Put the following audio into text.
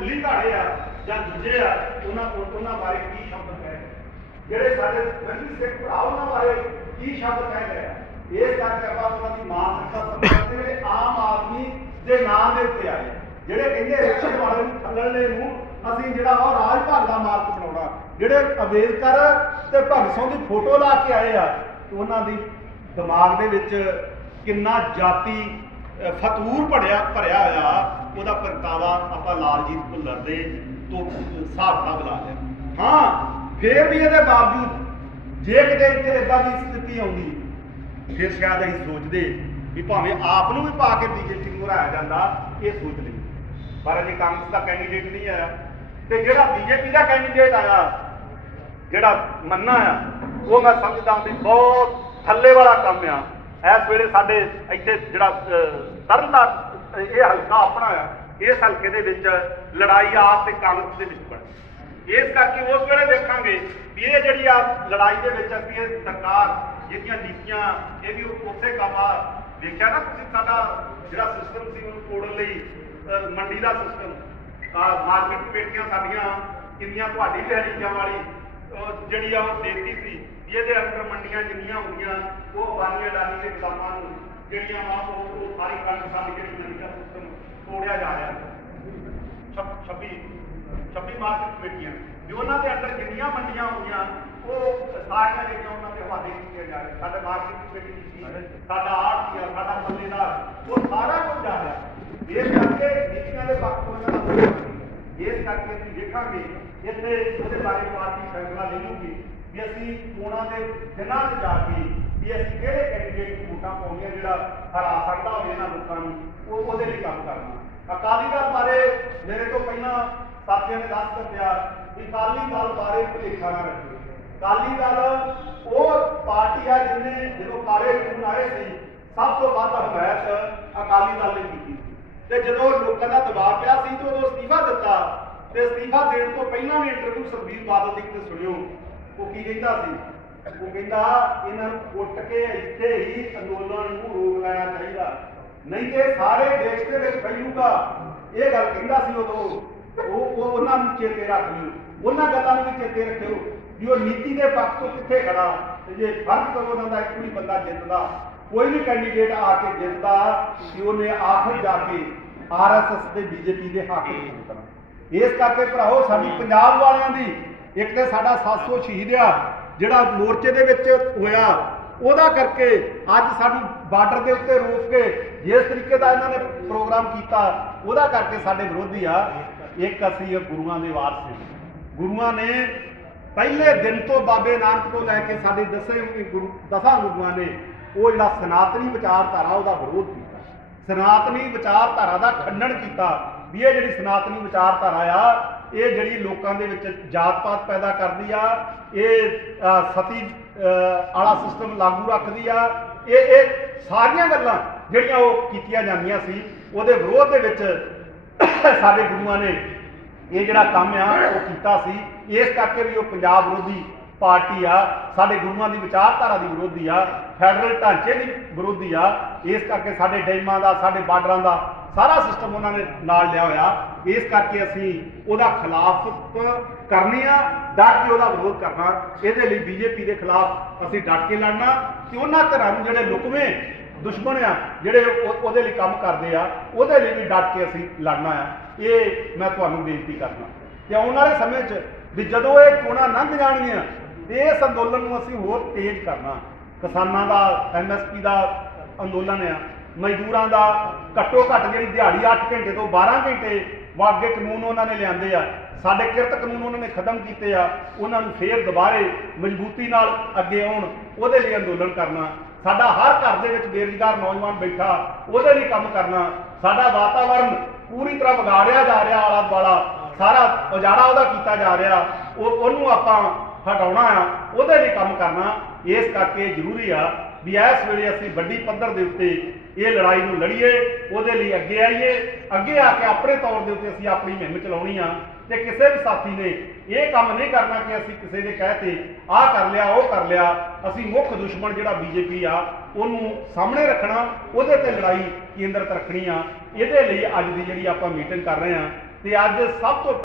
ਦਿੱਲੀ ਘਾੜੇ ਆ ਜਾਂ ਦੂਜੇ ਆ, ਉਹਨਾਂ ਉਹਨਾਂ ਬਾਰੇ ਕੀ ਸ਼ਬਦ ਕਹਿ ਜਿਹੜੇ ਸਾਡੇ ਗੰਦੀ ਸਿੱਖ ਭਰਾ ਉਹਨਾਂ ਬਾਰੇ ਕੀ ਸ਼ਬਦ ਕਹਿ ਗਏ ਆ ਕਰਕੇ ਆਪਾਂ ਉਹਨਾਂ ਦੀ ਮਾਨਸਿਕਤਾ ਸਮਝਦੇ ਨੇ ਆਮ ਆਦਮੀ ਦੇ ਨਾਂ ਦੇ ਉੱਤੇ ਆਏ। ਜਿਹੜੇ ਕਹਿੰਦੇ ਰਿਕਸ਼ੇ ਵਾਲੇ ਨੂੰ ਥੱਲੜੇ ਨੂੰ ਅਸੀਂ ਜਿਹੜਾ ਉਹ ਰਾਜ ਭਾਗ ਦਾ ਮਾਲਕ ਬਣਾਉਣਾ। ਜਿਹੜੇ ਅੰਬੇਦਕਰ ਤੇ ਭਗਤ ਸਿੰਘ ਦੀ ਫੋਟੋ ਲਾ ਕੇ ਆਏ ਆ ਉਹਨਾਂ ਦੀ ਦਿਮਾਗ ਦੇ ਵਿੱਚ ਕਿੰਨਾ ਜਾਤੀ ਫਤੂਰ ਭੜਿਆ, ਭਰਿਆ ਹੋਇਆ ਉਹਦਾ ਪ੍ਰਗਟਾਵਾ ਆਪਾਂ ਲਾਲਜੀਤ ਭੁੱਲਰ ਦੇ ਤੋਂ ਹਿਸਾਬ ਦਾ ਬੁਲਾ ਲਿਆ। ਹਾਂ, ਫੇਰ ਵੀ ਇਹਦੇ ਬਾਵਜੂਦ ਜੇ ਕਿਤੇ ਇੱਥੇ ਇਦਾਂ ਦੀ ਸਥਿਤੀ ਆਉਂਦੀ, ਫਿਰ ਸ਼ਾਇਦ ਅਸੀਂ ਸੋਚਦੇ ਵੀ ਭਾਵੇਂ ਆਪ ਨੂੰ ਵੀ ਪਾ ਕੇ ਬੀਜੇਪੀ ਨੂੰ ਹਰਾਇਆ ਜਾਂਦਾ, ਇਹ ਸੋਚ ਲਈ। ਪਰ ਅਜੇ ਕਾਂਗਰਸ ਦਾ ਕੈਂਡੀਡੇਟ ਨਹੀਂ ਆਇਆ। ਤੇ ਜਿਹੜਾ ਬੀਜੇਪੀ ਦਾ ਕੈਂਡੀਡੇਟ ਆਇਆ, ਜਿਹੜਾ ਮੰਨਾ ਆ, ਉਹ ਮੈਂ ਸਮਝਦਾ ਵੀ ਬਹੁਤ ਥੱਲੇ ਵਾਲਾ ਕੰਮ ਆ। ਇਸ ਵੇਲੇ ਸਾਡੇ ਇੱਥੇ ਜਿਹੜਾ ਤਰਨਤਾਰਨ ਇਹ ਹਲਕਾ ਆਪਣਾ ਆ। ਇਸ ਹਲਕੇ ਦੇ ਵਿੱਚ ਲੜਾਈ ਆਪ ਤੇ ਕਾਂਗਰਸ ਦੇ ਵਿੱਚ ਬਣੀ। ਇਸ ਕਰਕੇ ਉਸ ਵੇਲੇ ਦੇਖਾਂਗੇ ਵੀ ਇਹ ਜਿਹੜੀ ਆ ਲੜਾਈ ਦੇ ਵਿੱਚ ਅਸੀਂ ਇਹ ਸਰਕਾਰ, ਜਿਹੜੀਆਂ ਨੀਤੀਆਂ, ਇਹ ਵੀ ਉਸੇ ਕੰਮ ਦੇਖਿਆ ਨਾ ਤੁਸੀਂ ਸਾਡਾ ਜਿਹੜਾ ਸਿਸਟਮ ਸੀ ਉਹਨੂੰ ਤੋੜਨ ਲਈ ਮੰਡੀ ਦਾ ਸਿਸਟਮ ਮਾਰਕੀਟ ਕਮੇਟੀਆਂ ਸਾਡੀਆਂ ਕਿੰਨੀਆਂ ਤੁਹਾਡੀ ਵੀ ਹਰੀਆਂ ਵਾਲੀ ਜਿਹੜੀ ਆ ਉਹ ਦੇਤੀ ਸੀ ਇਹਦੇ ਅੰਦਰ ਮੰਡੀਆਂ ਜਿੰਨੀਆਂ ਹੁੰਦੀਆਂ ਉਹ ਬਾਨੀਆਂ ਡਾਨੀ ਦੇ ਗੁਲਾਮਾਂ ਨੂੰ। ਜਿਹੜੀਆਂ ਵਾ ਉਹ ਉਹ ਸਾਰੀ ਕੰਨ ਸਾਡੀ ਜਿਹੜੀ ਮੰਡੀ ਦਾ ਸਿਸਟਮ ਤੋੜਿਆ ਜਾ ਰਿਹਾ। ਛੱਬ- ਛੱਬੀ ਛੱਬੀ ਮਾਰਕੀਟ ਕਮੇਟੀਆਂ ਵੀ ਉਹਨਾਂ ਦੇ ਅੰਦਰ ਜਿੰਨੀਆਂ ਮੰਡੀਆਂ ਹੋਈਆਂ ਉਹ ਸਾਰੀਆਂ ਜਿਹੜੀਆਂ ਉਹਨਾਂ ਦੇ ਹਵਾਲੇ ਕੀਤੀਆਂ ਜਾ ਰਹੀਆਂ ਸਾਡੇ ਮਾਰਕੀਟ ਕਮੇਟੀ ਸੀ ਸਾਡਾ ਆੜਤੀਆ ਸਾਡਾ ਪੱਲੇਦਾਰ ਉਹ ਸਾਰਾ ਕੁਝ ਜਾ ਰਿਹਾ। ਇਸ ਕਰਕੇ ਨੀਤੀਆਂ ਦੇ ਪੱਖ ਤੋਂ ਇਹਨਾਂ ਦਾ ਹੈ। ਇਸ ਕਰਕੇ ਅਸੀਂ ਦੇਖਾਂਗੇ ਇੱਥੇ ਉਹਦੇ ਬਾਰੇ ਪਾਰਟੀ ਫੈਸਲਾ ਲੈ ਲੂਗੀ ਵੀ ਅਸੀਂ ਚੋਣਾਂ ਦੇ ਦਿਨਾਂ 'ਚ ਜਾ ਕੇ ਵੀ ਅਸੀਂ ਕਿਹੜੇ ਕੈਂਡੀਡੇਟ ਨੂੰ ਵੋਟਾਂ ਪਾਉਣੀਆਂ ਜਿਹੜਾ ਹਰਾ ਸਕਦਾ ਹੋਵੇ ਇਹਨਾਂ ਲੋਕਾਂ ਨੂੰ, ਉਹ ਉਹਦੇ ਲਈ ਕੰਮ ਕਰਨਾ। ਅਕਾਲੀ ਦਲ ਬਾਰੇ ਮੇਰੇ ਤੋਂ ਪਹਿਲਾਂ ਸਾਥੀਆਂ ਨੇ ਦੱਸ ਦਿੱਤਾ ਕਿ ਅਕਾਲੀ ਦਲ ਬਾਰੇ ਭੁਲੇਖਾ ਨਾ ਰੱਖਿਓ ਅਕਾਲੀ ਦਲ ਉਹ ਪਾਰਟੀ ਹੈ ਜਿਹਨੇ ਜਦੋਂ ਕਾਲੇ ਖੂਨ ਆਏ ਸੀ, ਸਭ ਤੋਂ ਵੱਧ ਹਮਾਇਤ ਅਕਾਲੀ ਦਲ ਨੇ ਕੀਤੀ ਤੇ ਜਦੋਂ ਲੋਕਾਂ ਦਾ ਦਬਾਅ ਪਿਆ ਸੀ ਤੇ ਉਦੋਂ ਅਸਤੀਫਾ ਦਿੱਤਾ। ਤੇ ਅਸਤੀਫਾ ਦੇਣ ਤੋਂ ਪਹਿਲਾਂ ਵੀ ਇੰਟਰਵਿਊ ਸੁਖਬੀਰ ਬਾਦਲ ਦੀ ਕਿਤੇ ਸੁਣਿਓ, ਉਹ ਕੀ ਕਹਿੰਦਾ ਸੀ? ਉਹ ਕਹਿੰਦਾ ਇਹਨਾਂ ਨੂੰ ਕੁੱਟ ਕੇ ਇੱਥੇ ਹੀ ਅੰਦੋਲਨ ਨੂੰ ਰੋਕ ਲੈਣਾ ਚਾਹੀਦਾ। ਨਹੀਂ ਤੇ ਸਾਰੇ ਦੇਸ਼ ਦੇ ਵਿੱਚ ਫੈਲੂਗਾ। ਇਹ ਗੱਲ ਕਹਿੰਦਾ ਸੀ ਉਦੋਂ। ਉਹ ਉਹ ਉਹਨਾਂ ਨੂੰ ਚੇਤੇ ਰੱਖ ਲਿਓ। ਉਹਨਾਂ ਗੱਲਾਂ ਨੂੰ ਵੀ ਚੇਤੇ ਰੱਖਿਓ ਵੀ ਉਹ ਨੀਤੀ ਦੇ ਪੱਖ ਤੋਂ ਕਿੱਥੇ ਖੜਾ। ਤੇ ਜੇ ਫ਼ਰਕ ਕਰੋ ਉਹਨਾਂ ਦਾ ਇੱਕ ਵੀ ਬੰਦਾ ਜਿੱਤਦਾ। ਕੋਈ ਵੀ ਕੈਂਡੀਡੇਟ ਆ ਕੇ ਜਿੱਤਦਾ ਕਿ ਉਹਨੇ ਆਖਰ ਜਾ ਕੇ ਆਰਐਸਐਸ ਤੇ ਬੀਜੇਪੀ ਦੇ ਹੱਕ ਵਿੱਚ ਜਿੱਤਣਾ ਇਸ ਕਰਕੇ ਭਰਾਓ ਸਾਡੀ ਪੰਜਾਬ ਵਾਲਿਆਂ ਦੀ, ਇੱਕ ਤੇ ਸਾਡਾ 700 ਸ਼ਹੀਦ ਆ। ਜਿਹੜਾ ਮੋਰਚੇ ਦੇ ਵਿੱਚ ਹੋਇਆ, ਉਹਦਾ ਕਰਕੇ ਅੱਜ ਸਾਨੂੰ ਬਾਰਡਰ ਦੇ ਉੱਤੇ ਰੋਕ ਕੇ ਜਿਸ ਤਰੀਕੇ ਦਾ ਇਹਨਾਂ ਨੇ ਪ੍ਰੋਗਰਾਮ ਕੀਤਾ, ਉਹਦਾ ਕਰਕੇ ਸਾਡੇ ਵਿਰੋਧੀ ਆ, ਇੱਕ ਅਸੀਂ ਗੁਰੂਆਂ ਦੇ ਵਾਰਸ ਹਾਂ ਗੁਰੂਆਂ ਨੇ ਪਹਿਲੇ ਦਿਨ ਤੋਂ ਬਾਬੇ ਨਾਨਕ ਤੋਂ ਲੈ ਕੇ ਸਾਡੇ ਦਸੇ ਗੁਰੂ, ਦਸਾਂ ਗੁਰੂਆਂ ਨੇ, ਉਹ ਜਿਹੜਾ ਸਨਾਤਨੀ ਵਿਚਾਰਧਾਰਾ, ਉਹਦਾ ਵਿਰੋਧ ਕੀਤਾ। ਸਨਾਤਨੀ ਵਿਚਾਰਧਾਰਾ ਦਾ ਖੰਡਨ ਕੀਤਾ ਵੀ ਇਹ ਜਿਹੜੀ ਸਨਾਤਨੀ ਵਿਚਾਰਧਾਰਾ ਆ ਇਹ ਜਿਹੜੀ ਲੋਕਾਂ ਦੇ ਵਿੱਚ ਜਾਤ-ਪਾਤ ਪੈਦਾ ਕਰਦੀ ਆ ਇਹ ਸਤੀ ਅ, ਵਾਲਾ ਸਿਸਟਮ ਲਾਗੂ ਰੱਖਦੀ ਆ ਇਹ ਇਹ ਸਾਰੀਆਂ ਗੱਲਾਂ ਜਿਹੜੀਆਂ ਉਹ ਕੀਤੀਆਂ ਜਾਂਦੀਆਂ ਸੀ ਉਹਦੇ ਵਿਰੋਧ ਦੇ ਵਿੱਚ ਸਾਡੇ ਗੁਰੂਆਂ ਨੇ ਇਹ ਜਿਹੜਾ ਕੰਮ ਆ ਉਹ ਕੀਤਾ ਸੀ। ਇਸ ਕਰਕੇ ਵੀ ਉਹ ਪੰਜਾਬ ਵਿਰੋਧੀ ਪਾਰਟੀ ਆ ਸਾਡੇ ਗੁਰੂਆਂ ਦੀ ਵਿਚਾਰਧਾਰਾ ਦੀ ਵਿਰੋਧੀ ਆ ਫੈਡਰਲ ਢਾਂਚੇ ਦੀ ਵਿਰੋਧੀ ਆ। ਇਸ ਕਰਕੇ ਸਾਡੇ ਡੈਮਾਂ ਦਾ ਸਾਡੇ ਬਾਰਡਰਾਂ ਦਾ ਸਾਰਾ ਸਿਸਟਮ ਉਹਨਾਂ ਨੇ ਨਾਲ ਲਿਆ ਹੋਇਆ। ਇਸ ਕਰਕੇ ਅਸੀਂ ਉਹਦਾ ਖਿਲਾਫ ਕਰਨੀ ਆ ਡਟ ਕੇ ਉਹਦਾ ਵਿਰੋਧ ਕਰਨਾ। ਇਹਦੇ ਲਈ ਬੀਜੇਪੀ ਦੇ ਖਿਲਾਫ ਅਸੀਂ ਡਟ ਕੇ ਲੜਨਾ ਤੇ ਉਹਨਾਂ ਧਿਰਾਂ ਨੂੰ ਜਿਹੜੇ ਲੁਕਵੇਂ ਦੁਸ਼ਮਣ ਆ, ਜਿਹੜੇ ਉਹ- ਉਹਦੇ ਲਈ ਕੰਮ ਕਰਦੇ ਆ, ਉਹਦੇ ਲਈ ਵੀ ਡਟ ਕੇ ਅਸੀਂ ਲੜਨਾ ਆ। ਇਹ ਮੈਂ ਤੁਹਾਨੂੰ ਬੇਨਤੀ ਕਰਦਾ। ਤੇ ਆਉਣ ਵਾਲੇ ਸਮੇਂ 'ਚ ਵੀ ਜਦੋਂ ਇਹ ਚੋਣਾਂ ਲੰਘ ਜਾਣਗੀਆਂ, ਇਸ ਅੰਦੋਲਨ ਨੂੰ ਅਸੀਂ ਹੋਰ ਤੇਜ਼ ਕਰਨਾ। ਕਿਸਾਨਾਂ ਦਾ ਐਮਐਸਪੀ ਦਾ ਅੰਦੋਲਨ ਆ ਮਜ਼ਦੂਰਾਂ ਦਾ ਘੱਟੋ ਘੱਟ ਜਿਹੜੀ ਦਿਹਾੜੀ 8 ਘੰਟੇ ਤੋਂ 12 ਘੰਟੇ ਵਾਗੇ ਕਾਨੂੰਨ ਉਹਨਾਂ ਨੇ ਲਿਆਂਦੇ ਆ, ਸਾਡੇ ਕਿਰਤ ਕਾਨੂੰਨ ਉਹਨਾਂ ਨੇ ਖਤਮ ਕੀਤੇ ਆ, ਉਹਨਾਂ ਨੂੰ ਫੇਰ ਦੁਬਾਰੇ ਮਜ਼ਬੂਤੀ ਨਾਲ ਅੱਗੇ ਆਉਣ, ਉਹਦੇ ਲਈ ਅੰਦੋਲਨ ਕਰਨਾ, ਸਾਡਾ ਹਰ ਘਰ ਦੇ ਵਿੱਚ ਬੇਰੁਜ਼ਗਾਰ ਨੌਜਵਾਨ ਬੈਠਾ, ਉਹਦੇ ਲਈ ਕੰਮ ਕਰਨਾ, ਸਾਡਾ ਵਾਤਾਵਰਨ ਪੂਰੀ ਤਰ੍ਹਾਂ ਵਿਗਾੜਿਆ ਜਾ ਰਿਹਾ ਆਲਾ ਦੁਆਲਾ, ਸਾਰਾ ਉਜਾੜਾ ਉਹਦਾ ਕੀਤਾ ਜਾ ਰਿਹਾ, ਉਹ ਉਹਨੂੰ ਆਪਾਂ ਹਟਾਉਣਾ ਆ, ਉਹਦੇ ਲਈ ਕੰਮ ਕਰਨਾ, ਇਸ ਕਰਕੇ ਜ਼ਰੂਰੀ ਆ ਵੀ ਇਸ ਵੇਲੇ ਅਸੀਂ ਵੱਡੀ ਪੱਧਰ ਦੇ ਉੱਤੇ ਇਹ ਲੜਾਈ ਨੂੰ ਲੜੀਏ, ਉਹਦੇ ਲਈ ਅੱਗੇ ਆਈਏ। ਅੱਗੇ ਆ ਕੇ ਆਪਣੇ ਤੌਰ ਦੇ ਉੱਤੇ ਅਸੀਂ ਆਪਣੀ ਮੁਹਿੰਮ ਚਲਾਉਣੀ ਆ। ਤੇ ਕਿਸੇ ਵੀ ਸਾਥੀ ਨੇ ਇਹ ਕੰਮ ਨਹੀਂ ਕਰਨਾ ਕਿ ਅਸੀਂ ਕਿਸੇ ਦੇ ਕਹਿ ਤੇ ਆਹ ਕਰ ਲਿਆ, ਉਹ ਕਰ ਲਿਆ। ਅਸੀਂ ਮੁੱਖ ਦੁਸ਼ਮਣ ਜਿਹੜਾ ਬੀਜੇਪੀ ਆ, ਉਹਨੂੰ ਸਾਹਮਣੇ ਰੱਖਣਾ, ਉਹਦੇ ਤੇ ਲੜਾਈ ਕੇਂਦਰਿਤ ਰੱਖਣੀ ਆ। ਇਹਦੇ ਲਈ ਅੱਜ ਦੀ ਜਿਹੜੀ ਆਪਾਂ ਮੀਟਿੰਗ ਕਰ ਰਹੇ ਆ, ਤੇ ਅੱਜ ਸਭ ਤੋਂ